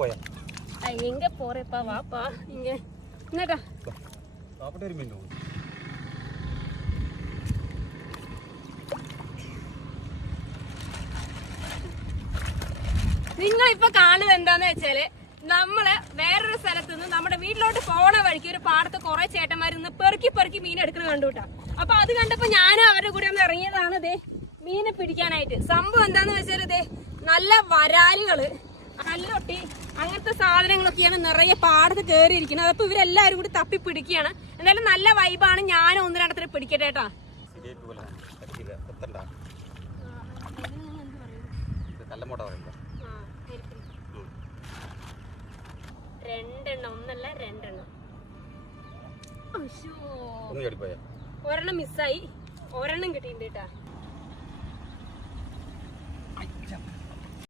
போயா எங்க போறேப்பா வாப்பா இங்க என்னடா சாப்பிட்டு ஒரு மீன் നിങ്ങൾ ഇപ്പൊ കാണുന്നത് എന്താന്ന് വെച്ചാല് നമ്മള് വേറൊരു സ്ഥലത്ത് നിന്ന് നമ്മുടെ വീട്ടിലോട്ട് പോണ വഴിക്ക് ഒരു പാടത്ത് കുറെ ചേട്ടന്മാർ നിന്ന് പെറുക്കി മീൻ എടുക്കുന്നത് കണ്ടുട്ടാ. അപ്പൊ അത് കണ്ടപ്പോ ഞാനും അവരുടെ കൂടെ ഒന്ന് ഇറങ്ങിയതാണ് ദേ മീനെ പിടിക്കാനായിട്ട്. സംഭവം എന്താന്ന് വെച്ചാല് ദേ നല്ല വരാലുകള് കല്ലൊട്ടി അങ്ങനത്തെ സാധനങ്ങളൊക്കെയാണ് നിറയെ പാടത്ത് കയറിയിരിക്കുന്നത്. അപ്പൊ ഇവരെല്ലാരും കൂടി തപ്പി പിടിക്കുകയാണ്. എന്തായാലും നല്ല വൈബാണ്. ഞാനും ഒന്ന് രണ്ടത്തിന് പിടിക്കട്ടെ കേട്ടാ. രണ്ടെണ്ണം, ഒന്നല്ല രണ്ടെണ്ണം. ഒരെണ്ണം മിസ്സായി, ഒരെണ്ണം കിട്ടിയിട്ടുണ്ട് കേട്ടാ.